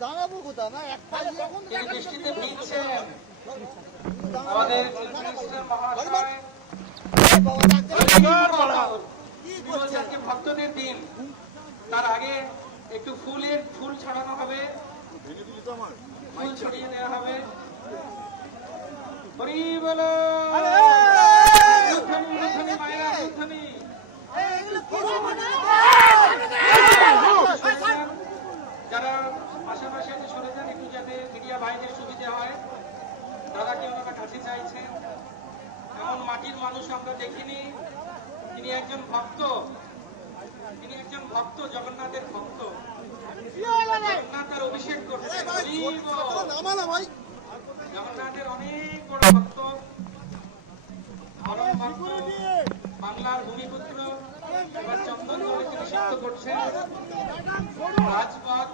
জানাবো কোথাও না বৃষ্টিতে ভিজছেন আমাদের ভক্তদের দিন, তার আগে একটু ফুল ছড়ানো হবে, ফুল ছড়িয়ে দেওয়া হবে। হরি বলো যারা পাশাপাশি সরে যান একটু, যাতে মিডিয়া ভাইদের সুবিধা হয়। দাদাকে ওনারা কাছে চাইছেন। এমন মাটির মানুষ আমরা দেখিনি। তিনি একজন ভক্ত, জগন্নাথের ভক্ত। জগন্নাথের অভিষেক করছেন, জগন্নাথের অনেক বড় ভক্ত, পরম ভক্ত, বাংলার ভূমিপুত্র। এবার চন্দন জলে তিনি সিদ্ধ করছেন। রাজপথ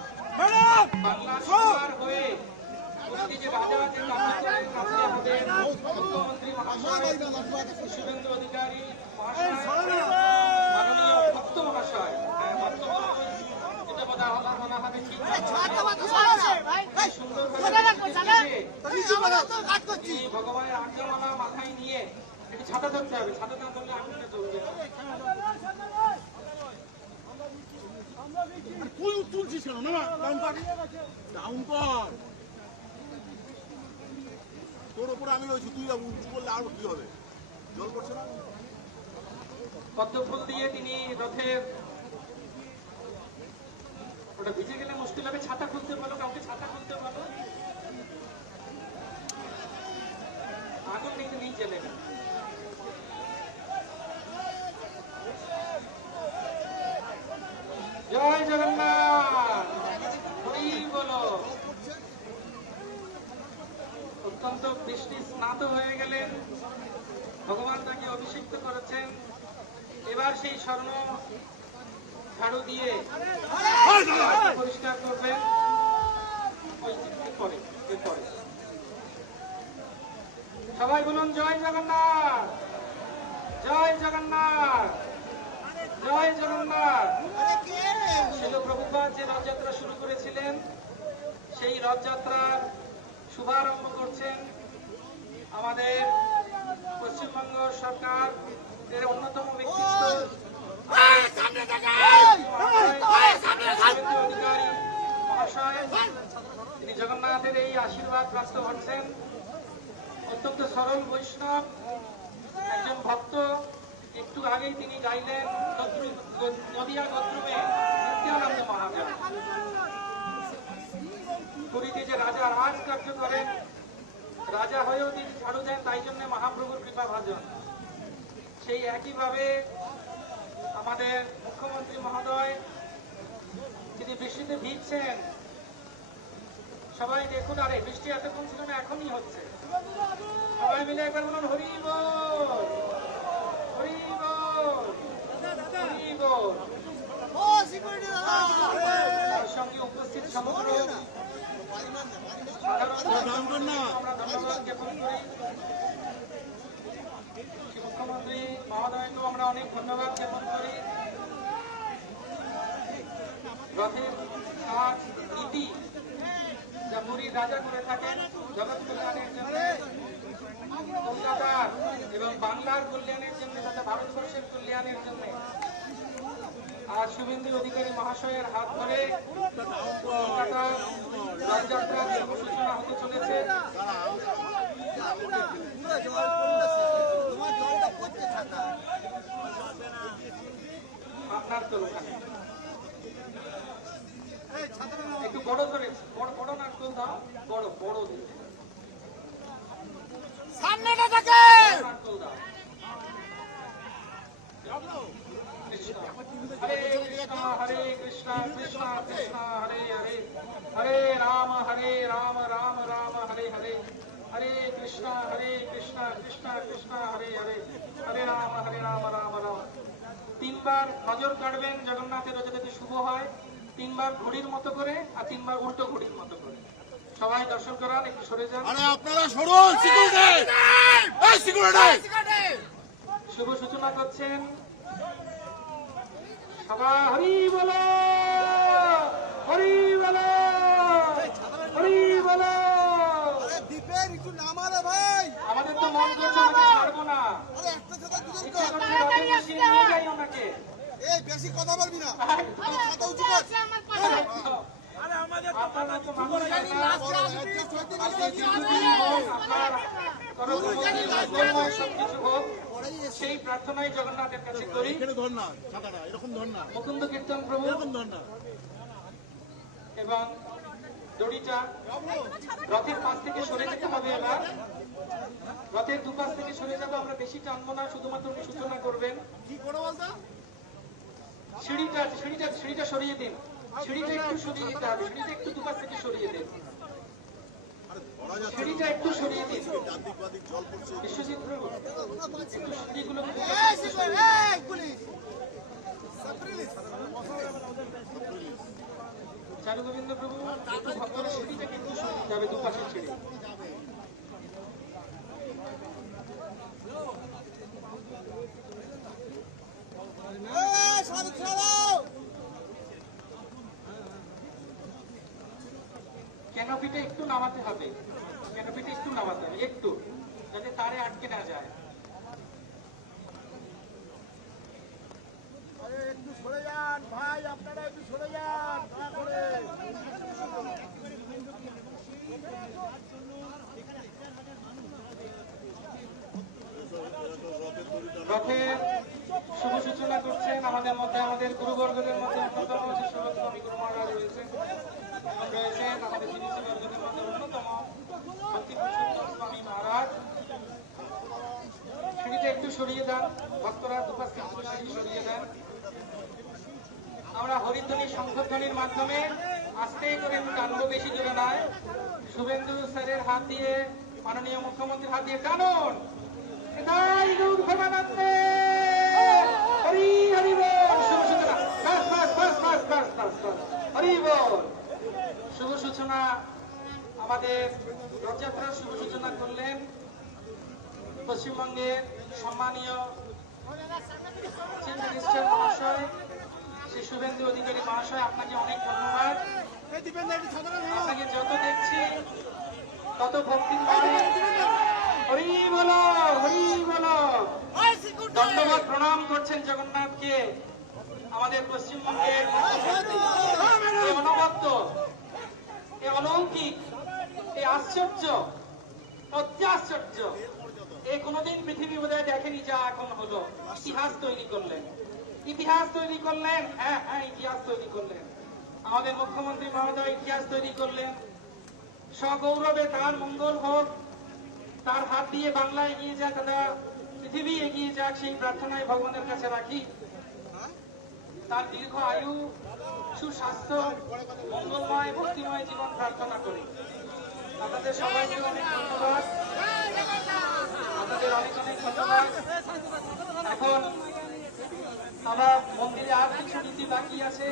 বাংলার সবার হয়ে যে রাজা যে কার্য করেন, আজকে আমাদের মুখ্যমন্ত্রী মহাশয় শুভেন্দু অধিকারী মহাশয়, মাননীয় ভক্ত মহাশয়, যেটা বলা হবে ঠিক ভগবানের আজ্ঞামালা মাথায় নিয়ে একটি ছাতা ধরতে হবে। ছাতা না ধরলে আগুনটা চলবে। তোর উপরে আমি রয়েছি, তুই করলে আরো কি হবে? জল পড়ছে না। পদ্ম ফুল দিয়ে তিনি রথের, ওটা ভিজে গেলে মুশকিল হবে। ছাতা খুলতে পারো, কাউকে ছাতা খুলতে পারো। আগুন কিন্তু নিয়ে চলে গেল। জয় জগন্নাথ, হরি বলো। অত্যন্ত বৃষ্টি স্নাত হয়ে গেলেন, ভগবান তাকে অভিষিক্ত করেছেন। এবার সেই স্বর্ণ ঝাড়ু দিয়ে পরিষ্কার করবেন। সবাই বলুন জয় জগন্নাথ, জয় জগন্নাথ, জয় জগন্নাথ। শিল প্রভুপাদ যে রথযাত্রা শুরু করেছিলেন, সেই রথযাত্রার শুভারম্ভ করছেন আমাদের পশ্চিমবঙ্গ সরকার এর অন্যতম ব্যক্তিত্ব অধিকারী মহাশয়। তিনি জগন্নাথের এই আশীর্বাদ প্রাপ্ত হচ্ছেন। অত্যন্ত সরল বৈষ্ণব, একজন ভক্ত। একটু আগেই তিনি গাইলেন নদিয়া গদ্রুমে নিত্যানন্দ মহাজন। পুরীতে যে রাজা রাজ কার্য করেন, রাজা হয়েও তিনি ঝাড়ু দেন, তাই জন্য মহাপ্রভুর কৃপা ভাজন। সেই একইভাবে আমাদের মুখ্যমন্ত্রী মহোদয়, তিনি বৃষ্টিতে ভিজছেন। সবাই দেখুন, আরে বৃষ্টি এতক্ষণ ছিল না, এখনই হচ্ছে। সবাই মিলে একবার বলুন হরি বল, হরি বল, হরি বল। তার সঙ্গে উপস্থিত সমগ্র আমরা ধন্যবাদ জ্ঞাপন করি। মুখ্যমন্ত্রী মহোদয়কেও আমরা অনেক ধন্যবাদ জ্ঞাপন করি। রথের কাজ নীতি যা পুরীর রাজা করে থাকেন জগৎ কল্যাণের জন্য, কলকাতার এবং বাংলার কল্যাণের জন্য, তথা ভারতবর্ষের কল্যাণের জন্য। আর শুভেন্দু অধিকারী মহাশয়ের হাত ধরে কলকাতা রথযাত্রার শুভ সূচনা হতে চলেছে। আপনার তো ওখানে একটু বড় করে, বড় নারকেল দাও, বড় দিন সামনেটা থাকে নারকেল দাও। হরে কৃষ্ণ হরে কৃষ্ণ কৃষ্ণ কৃষ্ণ হরে হরে, হরে রাম রাম রাম হরে হরে, হরে কৃষ্ণ কৃষ্ণ কৃষ্ণ হরে হরে, হরে রাম রাম রাম। তিনবার নজর কাটবেন জগন্নাথের রথ যাতে শুভ হয়। তিনবার ঘড়ির মতো করে, আর তিনবার উল্টো ঘড়ির মতো করে। সবাই দর্শন করান, একটু সরে যান। আপনারা সরুন, শুভ সূচনা করছেন সবাই। হরি বলো, হরি বলো, হরি বলো। আরে দ্বীপের একটু নামালে ভাই। আমাদের তো মন করছে ওনাকে ছাড়বো না, আরে একটা ছাতা দুজন ইচ্ছা কর। করছে রথে বসিয়ে নিয়ে যাই ওনাকে। এই বেশি কথা বলবি না। ছাতা উঁচু কর। আপনারা তো মানুষ না, অ্যাডজাস্ট হইতে গেলে আজকে দীর্ঘদিন হোক আপনার কর্মমন্দির মঙ্গলময় সবকিছু হোক, সেই প্রার্থনাই জগন্নাথের কাছে করি। এখানে ধর না ছাতাটা, এরকম ধর না, মুকুন্দ কীর্তন প্রভু এরকম ধর না। এবং দড়িটা রথের পাশ থেকে সরে যেতে হবে। এবার রথের দুপাশ থেকে সরে যাবো, আমরা বেশি টানবো না, শুধুমাত্র উনি সূচনা করবেন। কি করে বলতো? সিঁড়িটা আছে, সিঁড়িটা সরিয়ে দিন, সিঁড়িটা একটু সরিয়ে দিতে হবে, সিঁড়িটা একটু দুপাশ থেকে সরিয়ে দিন, আরে ধরা যাচ্ছে না। সিঁড়িটা একটু সরিয়ে দিন। ডান দিক বাঁ দিক জল পড়ছে। বিশ্বজিৎ প্রভু একটু সিঁড়িগুলো চারু গোবিন্দ প্রভু একটু ভক্তরা সিঁড়িটাকে একটু সরিয়ে দিতে হবে, দুপাশের সিঁড়ি। ক্যানোপিটা একটু নামাতে হবে, ক্যানোপিটা একটু নামাতে হবে, একটু, যাতে তারে আটকে না যায়। একটু সরে যান ভাই, আপনারা একটু সরে যান দয়া করে। রথের শুভ সূচনা করছেন আমাদের মধ্যে, আমাদের গুরুবর্গদের মধ্যে অন্যতম হচ্ছে শরৎ স্বামী গুরু মহারাজ রয়েছেন, এবং রয়েছেন আমাদের যিনি বর্গদের মধ্যে অন্যতম ভক্তি পুরুষোত্তম স্বামী মহারাজ। সিঁড়িটা একটু সরিয়ে দেন, ভক্তরা দুপাশ থেকে একটু সিঁড়ি সরিয়ে দেন। আমরা হরিধ্বনি শঙ্খধ্বনির মাধ্যমে আস্তে করে একটু টানবো, বেশি জোরে নয়। শুভেন্দু স্যারের হাত দিয়ে, মাননীয় মুখ্যমন্ত্রীর হাত দিয়ে টানুন। নিতাই গৌর প্রেমানন্দে, হরি হরি বল। শুভ সূচনা, বাস বাস বাস বাস বাস বাস বাস, হরি বল। শুভ সূচনা, আমাদের রথযাত্রার শুভ সূচনা করলেন পশ্চিমবঙ্গের সম্মানীয় চিফ মিনিস্টার মহাশয় শ্রী শুভেন্দু অধিকারী মহাশয়। আপনাকে অনেক ধন্যবাদ। আপনাকে যত দেখছি তত ভক্তিময়। হরি বলো, হরি বলো। ধন্যবাদ, প্রণাম করছেন জগন্নাথকে। আমাদের পশ্চিমবঙ্গের এই অনবদ্য, এই অলৌকিক, এই আশ্চর্য, অতি আশ্চর্য, এই কোনোদিন পৃথিবী বোধহয় দেখেনি যা এখন হলো। ইতিহাস তৈরি করলেন, ইতিহাস তৈরি করলেন, হ্যাঁ হ্যাঁ ইতিহাস তৈরি করলেন। আমাদের মুখ্যমন্ত্রী মহোদয় ইতিহাস তৈরি করলেন। সগৌরবে তার মঙ্গল হোক, তার হাত দিয়ে বাংলা এগিয়ে যাক, দাদা পৃথিবী এগিয়ে যাক, সেই প্রার্থনায় ভগবানের কাছে রাখি। তার দীর্ঘ আয়ু, সুস্বাস্থ্য, মঙ্গলময় ভক্তিময় জীবন প্রার্থনা করি। আপনাদের সবাইকে অনেক ধন্যবাদ, আপনাদের অনেক অনেক ধন্যবাদ। এখন আমার মন্দিরে আর কিছু নীতি বাকি আছে।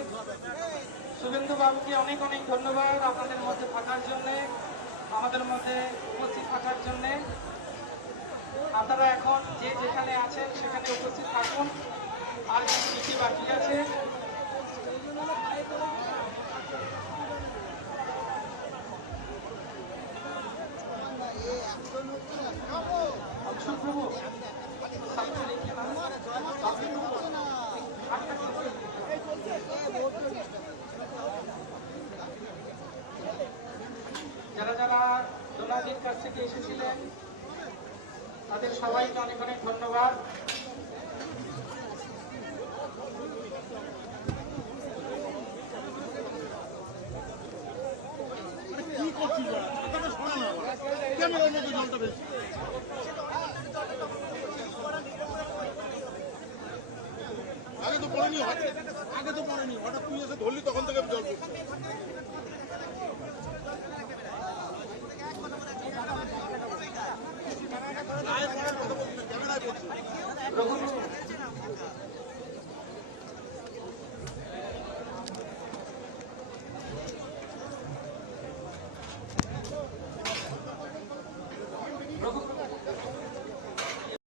শুভেন্দু বাবুকে অনেক অনেক ধন্যবাদ আপনাদের মধ্যে থাকার জন্য, আমাদের মধ্যে উপস্থিত থাকার জন্য। আপনারা এখন যে যেখানে আছেন সেখানে উপস্থিত থাকুন, আর কিছু নীতি বাকি আছে। প্রভু সামনে রেখে না, যারা যারা দোলাজির কাছ থেকে এসেছিলেন তাদের সবাইকে অনেক অনেক ধন্যবাদ। কি করছিস এখানে শোনা না কেন ওর মধ্যে জলটা বেশি? আগে তো পড়েনি, হঠাৎ তুই এসে ধরলি তখন থেকে জল পড়ছে।